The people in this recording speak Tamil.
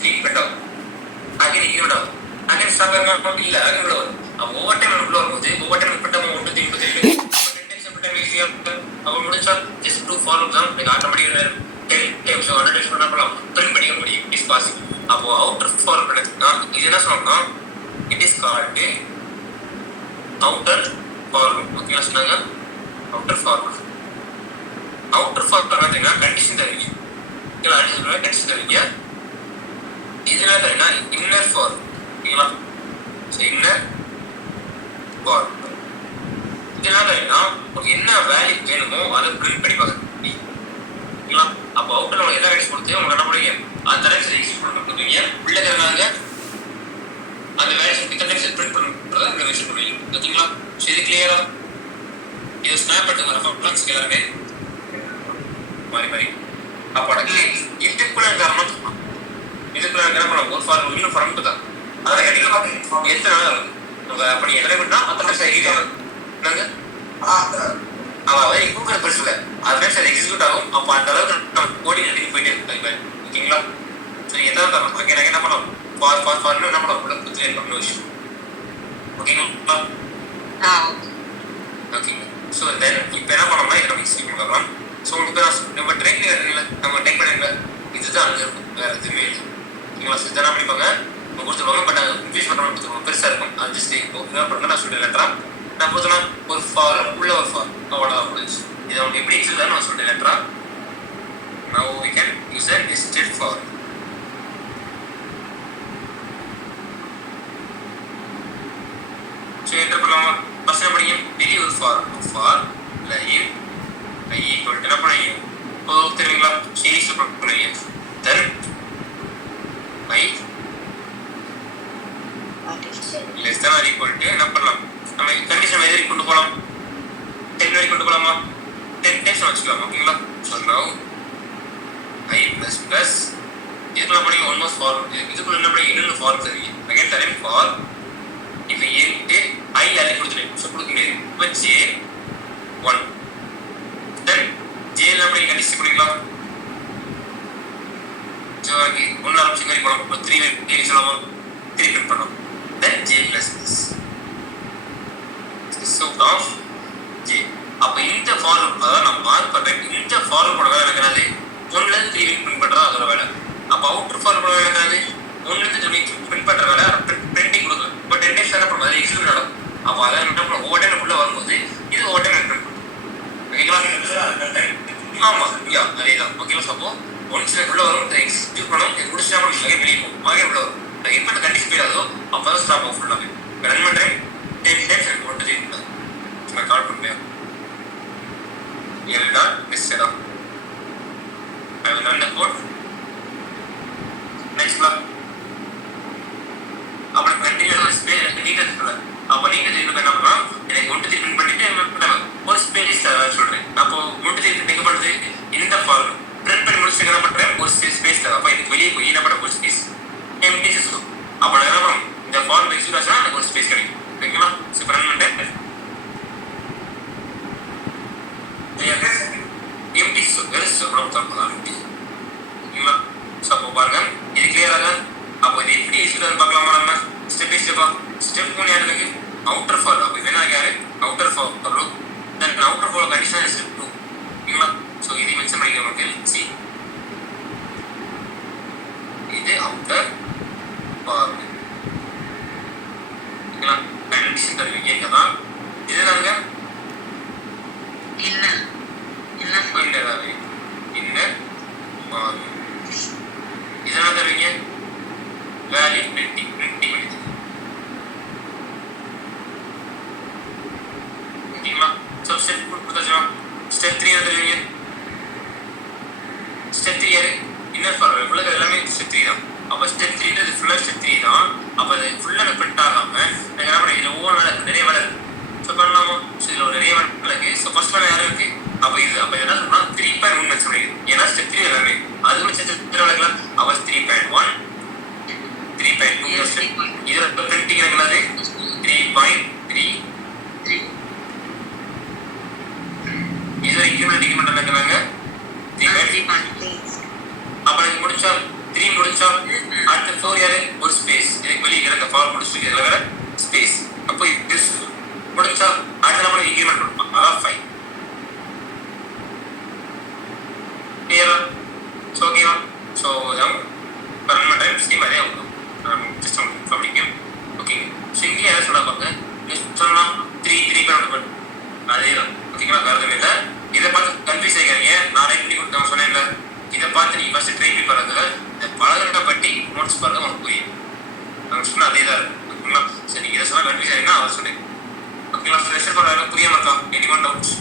3 print ஆகும். again increment ஆகும். again stop ஆகும். இல்ல again உள்ள வரும். அப்ப ஓவர் டைம் உள்ள வரும்போது ஓவர் டைம் print ஆகும் 1 2 3 4 5 10 times print ஆகும் ஈஸியா அவ முடிச்சா just do for example like ஆட்டோமேட்டிக்கா 10 times 100 times பண்ணலாம் print பண்ணிக்க முடியும். Is possible. அப்போ அவுட்டர் ஃபார்வர்ட் பண்ணா இது என்ன சொல்றோம்னா it is called outer forward. ஓகேங்களா சொன்னாங்க outer forward. outer forward பார்த்தீங்கன்னா கண்டிஷன் தருவீங்க. ஓகேங்களா அடிஷனல் கண்டிஷன் தருவீங்க. இதுல தரேன்னா இன்னர் ஃபார்வர்ட். ஓகேங்களா சோ இன்னர் ஃபார்வர்ட். இதனால தரேன்னா உங்களுக்கு என்ன வேல்யூ வேணுமோ அதை பிரிண்ட் பண்ணி பார்க்கணும். ஓகேங்களா அப்போ அவுட்டர்ல உங்களுக்கு எதை வேல்யூ கொடுத்து உங்களுக்கு என்ன பண்ணுவீங்க அந்த டைம்ஸ் எக்ஸிக்யூட் பண்ண கொடுப்பீங்க. உள்ள தரனாங்க அந்த வேல்யூஸ் இத்தனை டைம்ஸ் பிரிண்ட் பண்ணுறத இங்க மென்ஷன் பண்ணுவீங்க. ஓகேங்களா சோ இது கிளியரா இது ஸ்னாப் எடுத்து ரெஃபரன்ஸ் எல்லாமே மாறி அப்போ இதுக்குள்ள காரணம் இதுக்குள்ள காரணம் ஒரு ஃபார்ம் இன்னும் ஃபார்ம் தான் அத கேட்டிங்களா எத்தனை நாள் ஆகும் நம்ம அப்படி எத்தனை பண்ணா அத்தனை சைஸ் ஆகும் நாங்க அதாவது இன்க்ளூட் பிரச்சனை அதுவே சார் எக்ஸிக்யூட் ஆகும். அப்போ அந்த அளவுக்கு நம்ம கோடிங் எடுத்து போயிட்டே இருக்கோம். ஓகேங்களா சரி எதாவது தரணும் ஓகே எனக்கு என்ன பண்ணலாம் ஃபார் என்ன பண்ணலாம் உள்ள குத்து இருக்கணும் விஷயம். ஓகேங்களா ஓகேங்க ஸோ தென் இப்போ என்ன பண்ணோம்னா இதை நம்ம எக்ஸிக்யூட் பண்ணலாம். ஸோ உங்களுக்கு நம்ம ட்ரெயினில் இருக்குல்ல நம்ம டைப் பண்ணிருங்க இதுதான் அங்கே இருக்கும் வேறு எதுவுமே இல்லை. ஓகேங்களா ஸோ இதெல்லாம் பண்ணிப்பாங்க நம்ம கொடுத்துருவாங்க. பட் அது இன்க்ரீஸ் பண்ணுற கொடுத்துருவாங்க பெருசாக இருக்கும். அது ஜஸ்ட் என்ன பண்ணுங்க நான் சொல்லி லெட்டரா நான் கொடுத்தோன்னா ஒரு ஃபார் உள்ள ஒரு ஃபார் அவ்வளோதான் முடிஞ்சு. இதை அவங்க எப்படி எக்ஸிக்யூட் நான் சொல்லி லெட்டரா now we can use a nested for. So enter பண்ணலாமா ஃபர்ஸ்ட் என்ன பண்ணீங்க வெளிய ஒரு for line i equal to என்ன பண்ணீங்க இப்போ தெரியுங்களா சீரிஸ் பண்ணீங்க then i less than or equal to என்ன பண்ணலாம் நம்ம கண்டிஷன் எதை கொண்டு போலாம் 10 வரை கொண்டு போலாமா 10 டைம்ஸ் வச்சுக்கலாம். ஓகேங்களா so now i plus plus இதுக்குள்ள பண்ணி almost for இதுக்குள்ள என்ன பண்ணி இன்னொரு for தருவீங்க. again தரேன் for இப்போ into i அலை கொடுத்துட்டேன் ஸோ கொடுக்க முடியாது. இப்போ j 1 then j ல அப்படி கண்டிஷன் பண்ணிக்கலாம். ஸோ ஓகே ஒன்று ஆரம்பிச்சு மாதிரி போகலாம். இப்போ 3 வரை சொல்லலாமா 3 பிரிண்ட் பண்ணலாம். then j plus this so of j அப்போ இந்த ஃபார்வர்ட் அதாவது நான் மார்க் பண்ணுறேன் இந்த ஃபார்வர்டோட வேலை இருக்கிறது 1லேருந்து 3 பிரிண்ட் பண்ணுறது அதோட வேலை. அப்போ அவுட்டர் ஃபார்வர்டோட வேலை இருக்கிறது 1லேருந்து 3 பிரிண்ட் பண்ணுற வேலை பிரிண்டிங் கொடுக்கும். இப்போ 10 டைம்ஸ் என்ன பண்ணுறது அது எக்ஸிக்யூட் நடக்கும். அப்போ அதை என்ன பண்ணுவோம் ஒவ்வொரு டைம் உள்ள வரும்போது இது ஒவ்வொரு டைம் பிரிண்ட் பண்ணும். ஓகேங்களா ஆமாம் யா அதே தான். ஓகேங்களா அப்போ ஒன்ஸ் உள்ள வரும் எக்ஸிக்யூட் பண்ணணும் இது முடிச்சுனா அங்கே வெளியே போகும் அங்கே உள்ள வரும். எப்போ அந்த கண்டிஷன் போயிடாதோ அப்போ தான் ஸ்டாப் ஆஃப் ஃபுல்லாகவே ரன் பண்ணுறேன் 10 டைம்ஸ் எனக்கு ஒன்று தெரியும் நான் கால் பண்ணுறேன் L dot listed up. I will run the code. Next block. அப்போ கண்டினியூ ஸ்பேஸ் எனக்கு நீட்டாக இருக்குல்ல அப்போ நீங்கள் திருப்பி என்ன பண்ணலாம் எனக்கு ஒன்று திருப்பி பண்ணிட்டு ஒரு ஸ்பேஸ் சொல்கிறேன். அப்போ ஒன்று திருப்பி என்ன பண்ணுறது இந்த ஃபார்ம் பிரிண்ட் பண்ணி முடிச்சுட்டு என்ன பண்ணுறேன் ஒரு ஸ்பேஸ் அப்போ எனக்கு வெளியே போய் என்ன பண்ண ஒரு ஸ்பேஸ் எம்டி இருக்கும். அப்போ நான் என்ன பண்ணும் இந்த ஃபார்ம் எக்ஸிக்யூட் ஆச்சுன்னா எனக்கு ஒரு ஸ்பேஸ் கிடைக்கும். ஓகேங்களா ஸோ இப்போ ரன் பண்ணுறேன் empty so there is a problem empty. ஓகேங்களா ஸோ அப்போ பாருங்க இது கிளியராக அப்போ இது எப்படி ஈஸியாக பார்க்கலாமா நம்ம ஸ்டெப் பை ஸ்டெப் ஒன்று யார் எனக்கு அவுட்டர் ஃபார் அப்போ இது என்ன யார் அவுட்டர் ஃபார் அவ்வளோ தென் அவுட்டர் ஃபார் கண்டிஷன் ஸ்டெப் 2. ஓகேங்களா ஸோ இதை மென்ஷன் பண்ணிக்க நமக்கு சி இது அவுட்டர் ஃபார் ஓகேங்களா கண்டிஷன் தருவீங்க இங்கே தான் இது நாங்கள் இன்னர் இதெல்லாம் தருவீங்க வேல்யூ பிரிண்டிங் பண்ணுது. ஓகேங்களா ஸோ ஸ்டெப் கொடுத்தாச்சுன்னா ஸ்டெப் 3 தருவீங்க. ஸ்டெப் 3 யாரு இன்னர் ஃபார்வர்ட் உள்ள எல்லாமே ஸ்டெப் 3 தான். அப்போ ஸ்டெப் 3ன்றது ஃபுல்லாக ஸ்டெப் 3 தான். அப்போ அது ஃபுல்லாக பிரிண்ட் ஆகாமல் எனக்கு என்ன பண்ண இதில் ஒவ்வொரு வேலை நிறைய வேலை இருக்குது. ஸோ பண்ணலாமா ஸோ இதில் நிறைய வேலை இருக்குது. ஸோ ஃபர்ஸ்ட் வேலை யாரும் இருக்குது அப்போ இது அப்போ என்ன சொன்னால் 3.1 மென்ஷன் பண்ணிடுது. ஏன்னா ஸ்டெப் 3 எல்லாமே அதுவும் சேர்த்து வளர்க்கலாம். அப்போ 3.1 3.2 தான் இருக்கு. ஓகேங்களா? சரி, நீங்க இதை சொன்னா கன்ஃபியூஸ் ஆயிருந்தா அவர் சொல்லி. ஓகேங்களா? ஃப்ரெஷர் பண்ண புரியாம இருக்கா? Any one doubts?